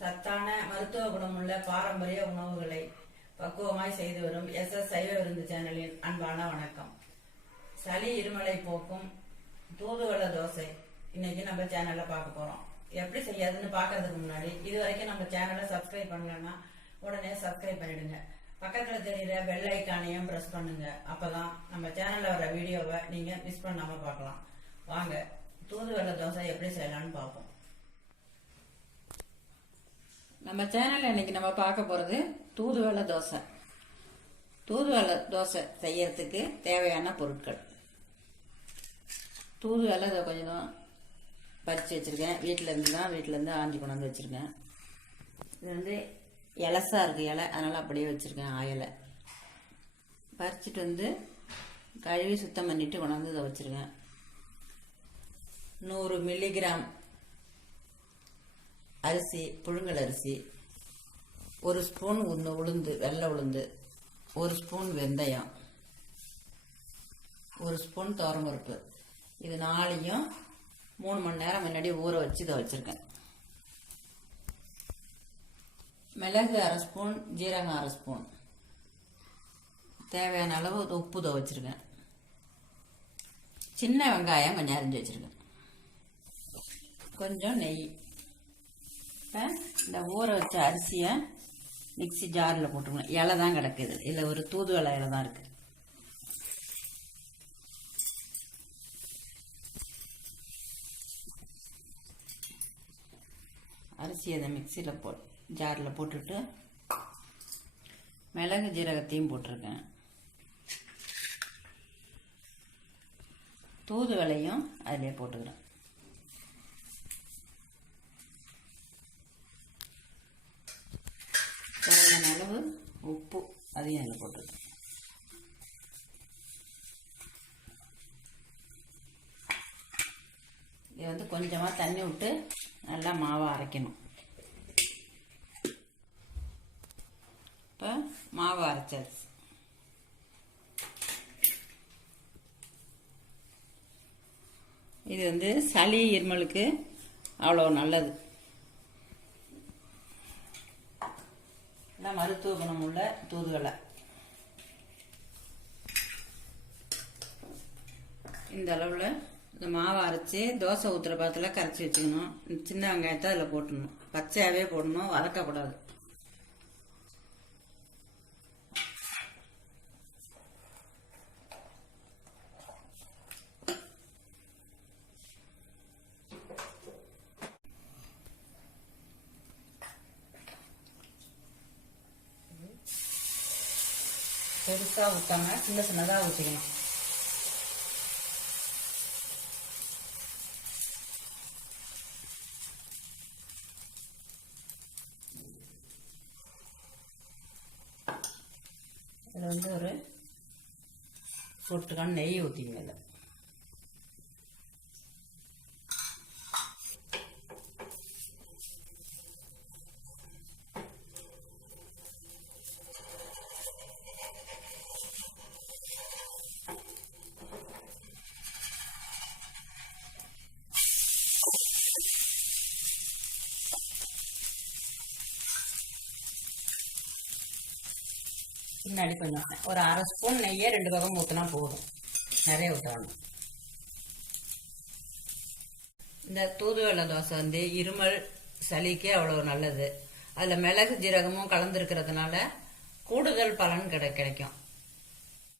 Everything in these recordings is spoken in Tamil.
சத்தான மருத்துவ குணமுள்ள பாரம்பரிய உணவுகளை பக்குவமாய் செய்து வரும் எஸ் சைவ விருந்து சேனலின் அன்பான வணக்கம். சளி இருமலை போக்கும் தூதுவளை தோசை இன்னைக்கு நம்ம சேனல்ல பார்க்க போறோம். எப்படி செய்யாதுன்னு பாக்குறதுக்கு முன்னாடி இது வரைக்கும் நம்ம சேனலை சப்ஸ்கிரைப் பண்ணலன்னா உடனே சப்ஸ்கிரைப் பண்ணிடுங்க. பக்கத்துல தெரியுற பெல் ஐக்கானையும் பிரஸ் பண்ணுங்க. அப்பதான் நம்ம சேனல்ல வர வீடியோவை நீங்க மிஸ் பண்ணாம பார்க்கலாம். வாங்க தூதுவளை தோசை எப்படி செய்யலாம்னு பார்ப்போம். நம்ம சேனல்ல இன்னைக்கு நம்ம பார்க்க போறது தூதுவளை தோசை. தூதுவளை தோசை செய்யறதுக்கு தேவையான பொருட்கள்: தூதுவளை இதை கொஞ்சம் பறிச்சு வச்சிருக்கேன். வீட்டில இருந்து ஆஞ்சி கொண்டாந்து வச்சிருக்கேன். இது வந்து இலசா இருக்கு இலை, அதனால அப்படியே வச்சிருக்கேன். ஆயலை பறிச்சுட்டு வந்து கழுவி சுத்தம் பண்ணிட்டு கொண்டாந்து இதை வச்சிருக்கேன். 100 மில்லிகிராம் அரிசி, புழுங்கல் அரிசி, 1 ஸ்பூன் உளுந்து, வெள்ளை உளுந்து, 1 ஸ்பூன் வெந்தயம், 1 ஸ்பூன் துவரம்பருப்பு. இது 4ஐயும் 3 மணி நேரம் முன்னாடி ஊற வச்சு இதை வச்சிருக்கேன். மிளகு 1/2 ஸ்பூன், ஜீரகம் 1/2 ஸ்பூன், தேவையான அளவு உப்பு இதை வச்சிருக்கேன். சின்ன வெங்காயம் கொஞ்சம் அரிஞ்சு வச்சிருக்கேன். கொஞ்சம் நெய். இந்த ஊற வச்ச அரிசியை மிக்சி ஜாரில் போட்டுக்கணும். இலை தான் கிடக்குது, இல்லை ஒரு தூதுவளை இலை தான் இருக்கு. அரிசியை அதை மிக்சியில் ஜாரில் போட்டுட்டு மிளகு ஜீரகத்தையும் போட்டிருக்கேன். தூதுவளையும் அதிலே போட்டுக்கிறேன். தேவையான அளவு உப்பு அதையும் அதில் போட்டுருக்கேன். இதை வந்து கொஞ்சமாக தண்ணி விட்டு நல்லா மாவை அரைக்கணும். இப்போ மாவு அரைச்சாச்சு. இது வந்து சளி இருமலுக்கு அவ்வளோ நல்லது. மருத்துவ குணம் உள்ள தூதுவளை. இந்த அளவில் இந்த மாவை அரைச்சி தோசை ஊற்றுற பாத்தில் கரைச்சி வச்சுக்கணும். சின்ன வெங்காயத்தை அதில் போட்டணும். பச்சையாகவே போடணும், வதக்கக்கூடாது. பெருசா ஊத்தாம சின்ன சின்னதா ஊற்றிக்கணும். இதில் வந்து ஒரு சொட்டுக்கான நெய் ஊற்றிக்கணும். இதில் பின்னாடி கொஞ்சம் ஒரு 1/2 ஸ்பூன் நெய்யை 2 பக்கம் ஊற்றினா போதும், நிறைய ஊற்றணும். இந்த தூதுவளை தோசை வந்து இருமல் சளிக்கு அவ்வளோ நல்லது. அதில் மிளகு ஜீரகமும் கலந்துருக்கிறதுனால கூடுதல் பலன் கிடைக்கும்.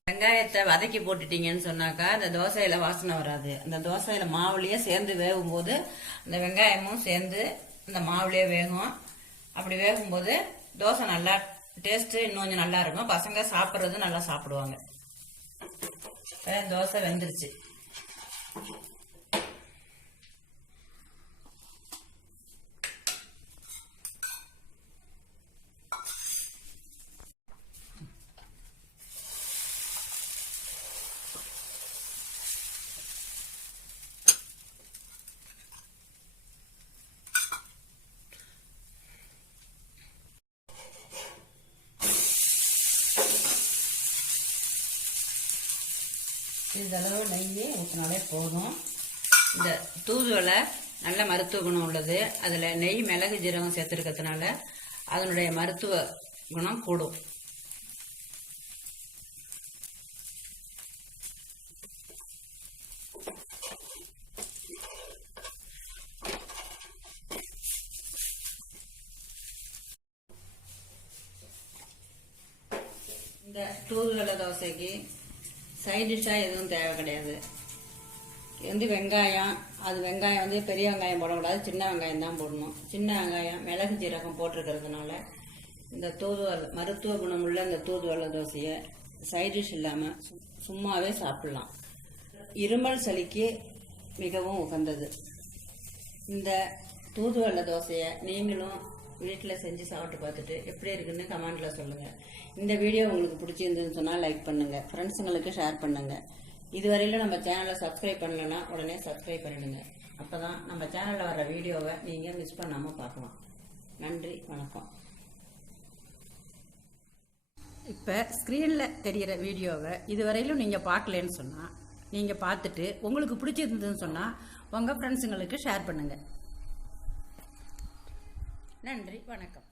வெங்காயத்தை வதக்கி போட்டுட்டீங்கன்னு சொன்னாக்கா அந்த தோசையில வாசனை வராது. அந்த தோசையில மாவுலேயே சேர்ந்து வேகும் போது அந்த வெங்காயமும் சேர்ந்து இந்த மாவுலேயே வேகும். அப்படி வேகும்போது தோசை நல்லா டேஸ்ட் இன்னும் கொஞ்சம் நல்லா இருக்கும். பசங்க சாப்பிட்றது நல்லா சாப்பிடுவாங்க. தோசை வெந்துருச்சு. இந்த அளவு நெய் ஊற்றினாலே போதும். இந்த தூதுவளை நல்ல மருத்துவ குணம் உள்ளது. அதில் நெய், மிளகு, ஜீரகம் சேர்த்துருக்கிறதுனால அதனுடைய மருத்துவ குணம் கூடும். இந்த தூதுவளை தோசைக்கு சைட் டிஷ்ஷாக எதுவும் தேவை கிடையாது. வெங்காயம், வெங்காயம் பெரிய வெங்காயம் போடக்கூடாது, சின்ன வெங்காயம் தான் போடணும். சின்ன வெங்காயம், மிளகு, ஜீரகம் போட்டிருக்கிறதுனால இந்த தூதுவளை மருத்துவ குணமுள்ள இந்த தூதுவளை தோசையை சைட் டிஷ் இல்லாமல் சும்மாவே சாப்பிடலாம். இருமல் சளிக்கு மிகவும் உகந்தது. இந்த தூதுவளை தோசையை நீங்களும் வீட்டில் செஞ்சு சாப்பிட்டு பார்த்துட்டு எப்படி இருக்குன்னு கமெண்ட்ல சொல்லுங்க. இந்த வீடியோ உங்களுக்கு பிடிச்சிருந்ததுன்னு சொன்னால் லைக் பண்ணுங்க, ஃப்ரெண்ட்ஸுங்களுக்கு ஷேர் பண்ணுங்க. இதுவரையிலும் நம்ம சேனலை சப்ஸ்கிரைப் பண்ணலன்னா உடனே சப்ஸ்கிரைப் பண்ணிடுங்க. அப்பதான் நம்ம சேனல்ல வர்ற வீடியோவை நீங்க மிஸ் பண்ணாம பார்க்கலாம். நன்றி, வணக்கம். இப்போ ஸ்க்ரீனில் தெரிகிற வீடியோவை இதுவரையிலும் நீங்கள் பார்க்கலன்னு சொன்னால் நீங்கள் பார்த்துட்டு உங்களுக்கு பிடிச்சிருந்ததுன்னு சொன்னால் உங்கள் ஃப்ரெண்ட்ஸுங்களுக்கு ஷேர் பண்ணுங்கள். நன்றி, வணக்கம்.